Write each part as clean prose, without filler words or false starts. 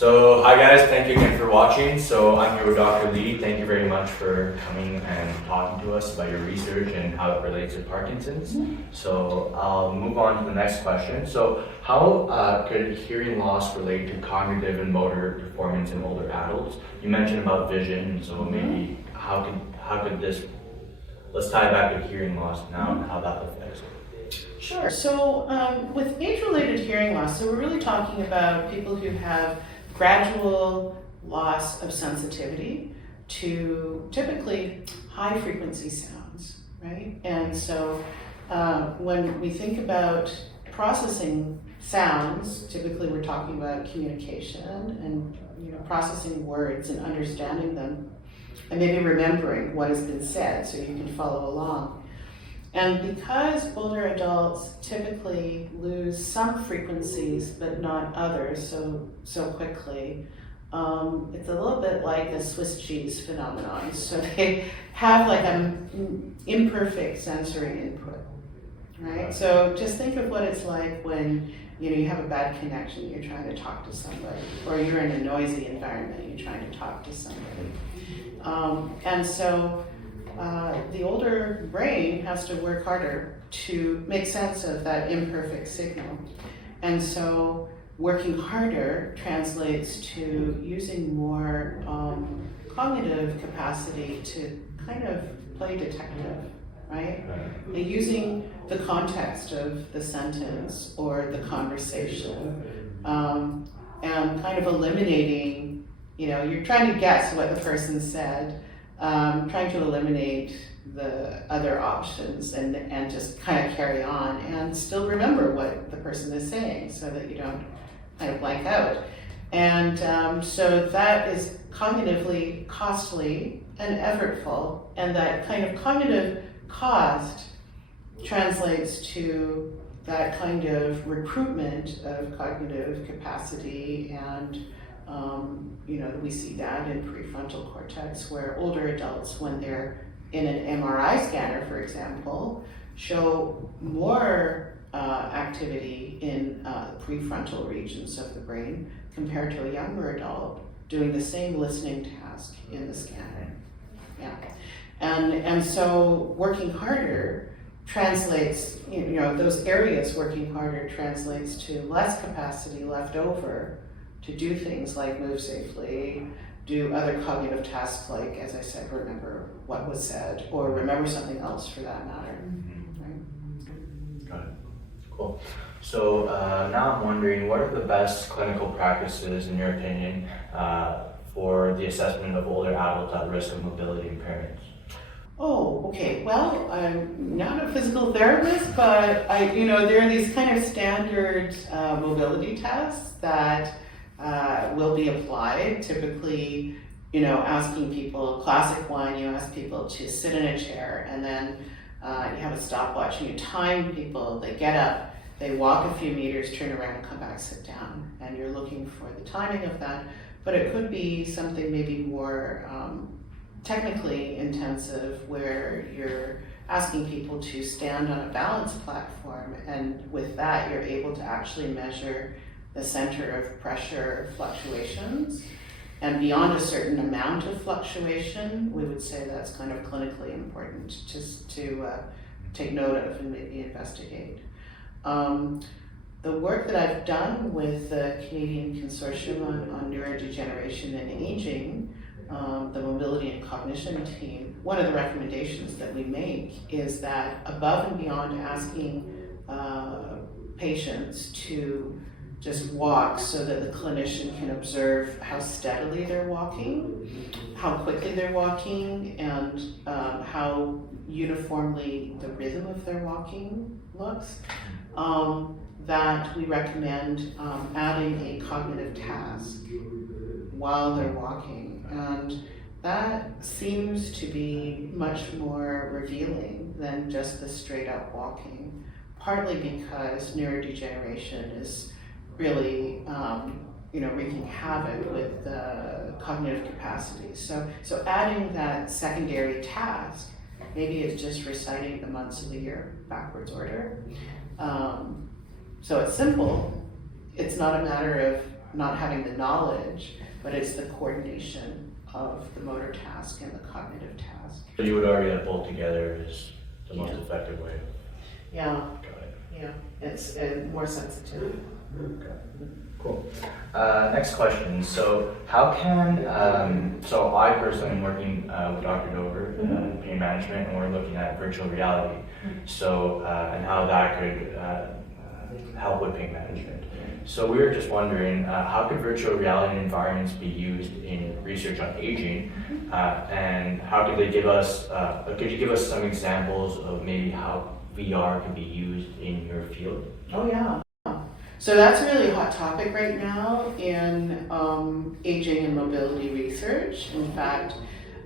So hi guys, thank you again for watching. So I'm here with Dr. Lee. Thank you very much for coming and talking to us about your research and how it relates to Parkinson's. So I'll move on to the next question. So how could hearing loss relate to cognitive and motor performance in older adults? You mentioned about vision, so maybe how could this, let's tie it back to hearing loss now and how that affects it. Sure. So with age-related hearing loss, so we're really talking about people who have gradual loss of sensitivity to typically high-frequency sounds, right? And so when we think about processing sounds, typically we're talking about communication and processing words and understanding them, and maybe remembering what has been said so you can follow along. And because older adults typically lose some frequencies but not others so quickly, it's a little bit like the Swiss cheese phenomenon. So they have like an imperfect sensory input, right? So just think of what it's like when you have a bad connection, you're trying to talk to somebody, or you're in a noisy environment, you're trying to talk to somebody. And so the older brain has to work harder to make sense of that imperfect signal. And so working harder translates to using more cognitive capacity to kind of play detective, right? And using the context of the sentence or the conversation and kind of eliminating, you're trying to guess what the person said, trying to eliminate the other options and just kind of carry on and still remember what the person is saying so that you don't kind of blank out. And so that is cognitively costly and effortful, and that kind of cognitive cost translates to that kind of recruitment of cognitive capacity and we see that in prefrontal cortex, where older adults, when they're in an MRI scanner, for example, show more activity in prefrontal regions of the brain compared to a younger adult doing the same listening task in the scanner. Yeah, and so working harder translates, those areas working harder translates to less capacity left over to do things like move safely, do other cognitive tasks like, as I said, remember what was said, or remember something else for that matter. Right? Got it. Cool. So now I'm wondering, what are the best clinical practices, in your opinion, for the assessment of older adults at risk of mobility impairments? Oh, okay. Well, I'm not a physical therapist, but there are these kind of standard mobility tests that will be applied. Typically, asking people, classic one, you ask people to sit in a chair, and then you have a stopwatch and you time people. They get up, they walk a few meters, turn around and come back, sit down. And you're looking for the timing of that. But it could be something maybe more technically intensive, where you're asking people to stand on a balance platform, and with that you're able to actually measure the center of pressure fluctuations, and beyond a certain amount of fluctuation, we would say that's kind of clinically important to take note of and maybe investigate. The work that I've done with the Canadian Consortium on Neurodegeneration and Aging, the Mobility and Cognition team, one of the recommendations that we make is that above and beyond asking patients to just walk so that the clinician can observe how steadily they're walking, how quickly they're walking, and how uniformly the rhythm of their walking looks, that we recommend adding a cognitive task while they're walking. And that seems to be much more revealing than just the straight up walking, partly because neurodegeneration is really wreaking havoc with the cognitive capacity. So adding that secondary task, maybe it's just reciting the months of the year backwards order. So it's simple. It's not a matter of not having the knowledge, but it's the coordination of the motor task and the cognitive task. So you would argue that both together is the most Yeah. effective way. Yeah, Got it. yeah, it's more sensitive. Okay. Cool. Next question. So how can, so I personally am working with Dr. Dover in pain management, and we're looking at virtual reality. So, and how that could help with pain management. So we were just wondering, how could virtual reality environments be used in research on aging? And how could they give us, could you give us some examples of maybe how VR could be used in your field? Oh yeah. So that's a really hot topic right now in aging and mobility research. In fact,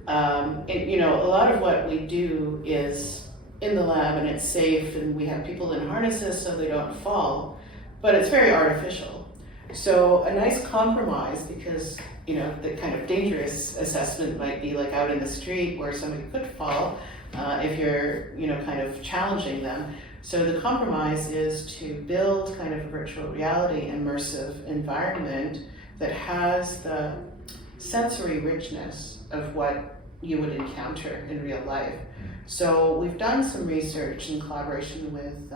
a lot of what we do is in the lab and it's safe and we have people in harnesses so they don't fall, but it's very artificial. So a nice compromise, because the kind of dangerous assessment might be like out in the street where somebody could fall if you're kind of challenging them. So the compromise is to build kind of a virtual reality immersive environment that has the sensory richness of what you would encounter in real life. So we've done some research in collaboration with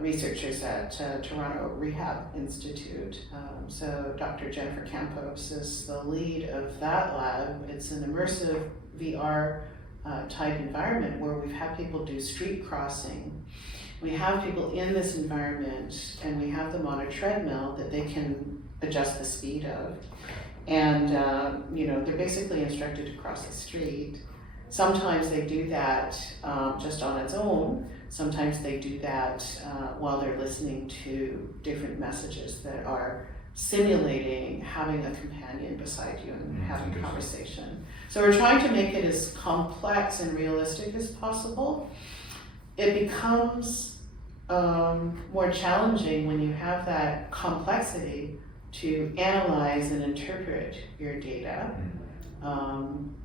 researchers at Toronto Rehab Institute. So Dr. Jennifer Campos is the lead of that lab. It's an immersive VR type environment where we've had people do street crossing. We have people in this environment and we have them on a treadmill that they can adjust the speed of. And they're basically instructed to cross the street. Sometimes they do that just on its own. Sometimes they do that while they're listening to different messages that are simulating having a companion beside you and having a conversation. So we're trying to make it as complex and realistic as possible. It becomes more challenging when you have that complexity to analyze and interpret your data.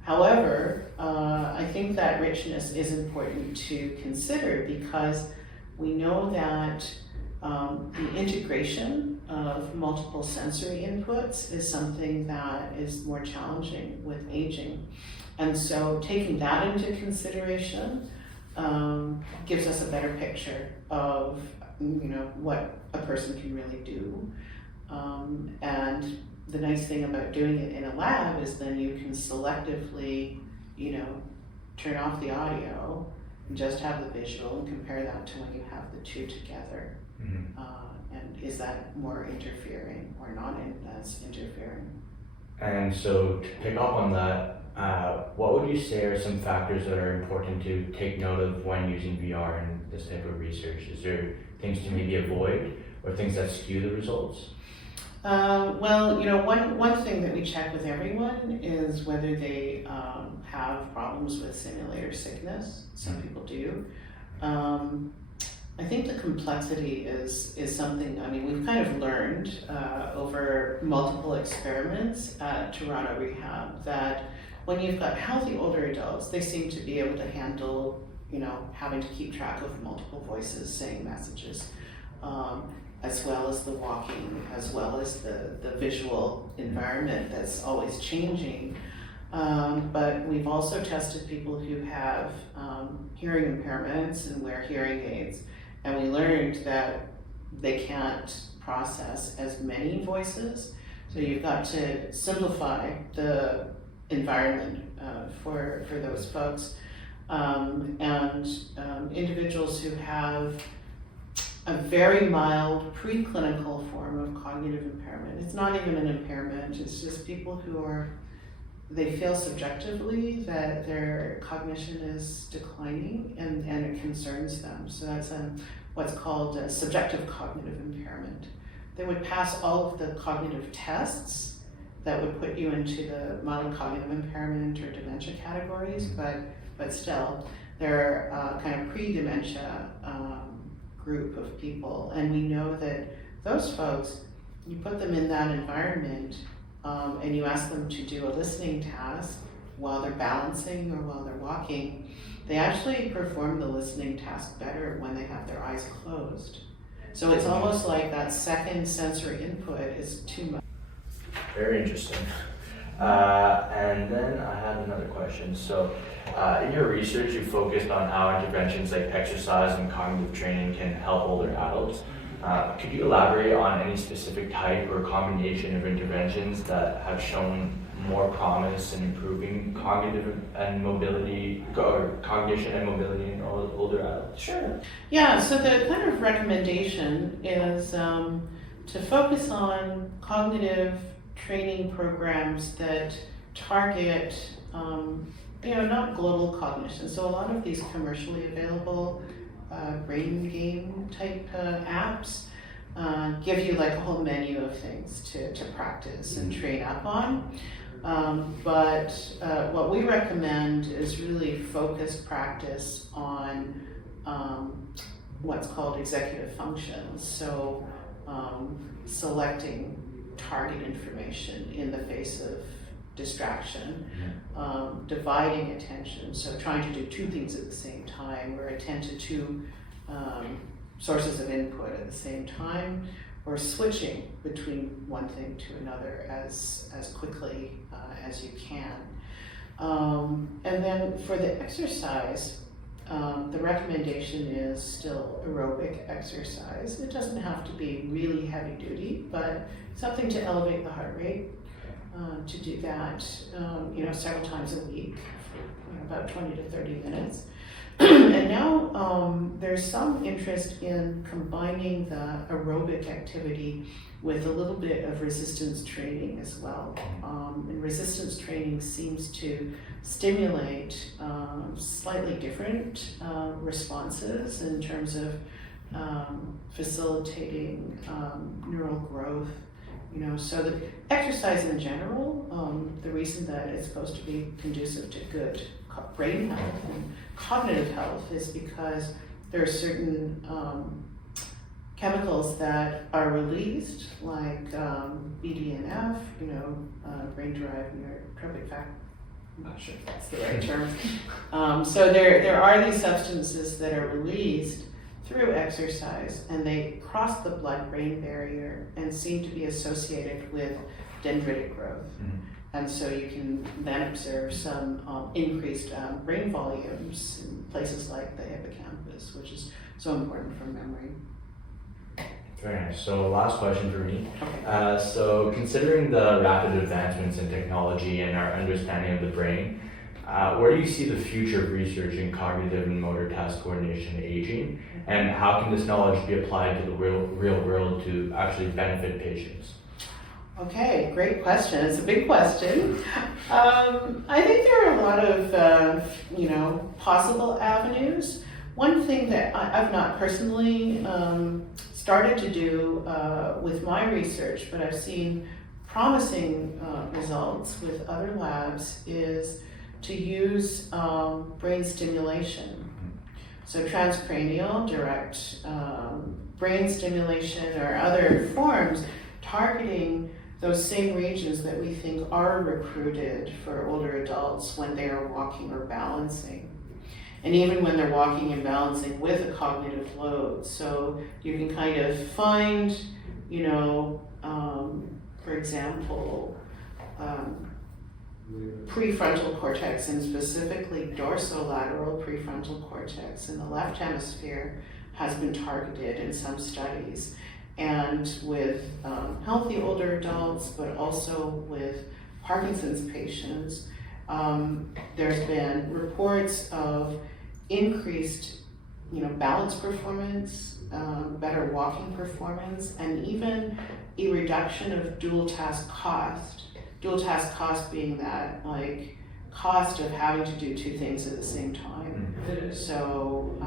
However, I think that richness is important to consider because we know that the integration of multiple sensory inputs is something that is more challenging with aging. And so taking that into consideration gives us a better picture of what a person can really do. And the nice thing about doing it in a lab is then you can selectively, turn off the audio and just have the visual and compare that to when you have the two together. And is that more interfering or not as interfering? And so to pick up on that, what would you say are some factors that are important to take note of when using VR in this type of research? Is there things to maybe avoid or things that skew the results? One thing that we check with everyone is whether they have problems with simulator sickness. Some people do. I think the complexity is something, we've kind of learned over multiple experiments at Toronto Rehab that when you've got healthy older adults, they seem to be able to handle, having to keep track of multiple voices saying messages, as well as the walking, as well as the visual environment that's always changing. But we've also tested people who have hearing impairments and wear hearing aids. And we learned that they can't process as many voices. So you've got to simplify the environment for those folks. Individuals who have a very mild preclinical form of cognitive impairment. It's not even an impairment, it's just people who they feel subjectively that their cognition is declining and it concerns them. So that's what's called a subjective cognitive impairment. They would pass all of the cognitive tests that would put you into the mild cognitive impairment or dementia categories, but still, they're kind of pre-dementia group of people. And we know that those folks, you put them in that environment and you ask them to do a listening task while they're balancing or while they're walking, they actually perform the listening task better when they have their eyes closed. So it's almost like that second sensory input is too much. Very interesting. And then I had another question. So, in your research, you focused on how interventions like exercise and cognitive training can help older adults. Could you elaborate on any specific type or combination of interventions that have shown more promise in improving cognition and mobility in older adults? Sure. Yeah, so the kind of recommendation is to focus on cognitive training programs that target, not global cognition. So a lot of these commercially available brain game type apps give you like a whole menu of things to practice and train up on. But what we recommend is really focused practice on what's called executive functions. So selecting target information in the face of distraction, dividing attention, so trying to do two things at the same time, or attend to two sources of input at the same time, or switching between one thing to another as quickly as you can. And then for the exercise, the recommendation is still aerobic exercise. It doesn't have to be really heavy duty, but something to elevate the heart rate. To do that, several times a week for about 20 to 30 minutes. And now there's some interest in combining the aerobic activity with a little bit of resistance training as well. And resistance training seems to stimulate slightly different responses in terms of facilitating neural growth. So the exercise in general, the reason that it's supposed to be conducive to good brain health and cognitive health is because there are certain chemicals that are released, like BDNF, brain-derived neurotrophic factor. I'm not sure if that's the right term. So there are these substances that are released through exercise, and they cross the blood-brain barrier and seem to be associated with dendritic growth. And so you can then observe some increased brain volumes in places like the hippocampus, which is so important for memory. Very nice. So last question for me. Okay. So considering the rapid advancements in technology and our understanding of the brain, where do you see the future of research in cognitive and motor task coordination in aging, and how can this knowledge be applied to the real world to actually benefit patients? Okay, great question. It's a big question. I think there are a lot of, possible avenues. One thing that I've not personally started to do with my research, but I've seen promising results with other labs, is to use brain stimulation. So transcranial, direct brain stimulation, or other forms targeting those same regions that we think are recruited for older adults when they are walking or balancing. And even when they're walking and balancing with a cognitive load. So you can kind of find, for example, prefrontal cortex, and specifically dorsolateral prefrontal cortex in the left hemisphere has been targeted in some studies. And with healthy older adults, but also with Parkinson's patients, there's been reports of increased, balance performance, better walking performance, and even a reduction of dual task cost. Dual task cost being that, cost of having to do two things at the same time. So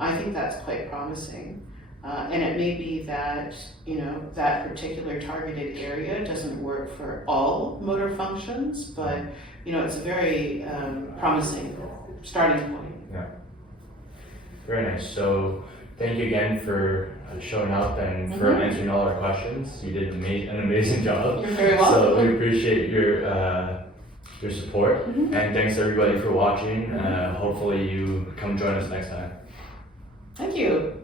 I think that's quite promising. And it may be that, that particular targeted area doesn't work for all motor functions, but, it's a very promising starting point. Yeah. Very nice. So thank you again for showing up and for answering all our questions. You did an amazing job. You're very welcome. So we appreciate your support. And thanks everybody for watching. Hopefully you come join us next time. Thank you.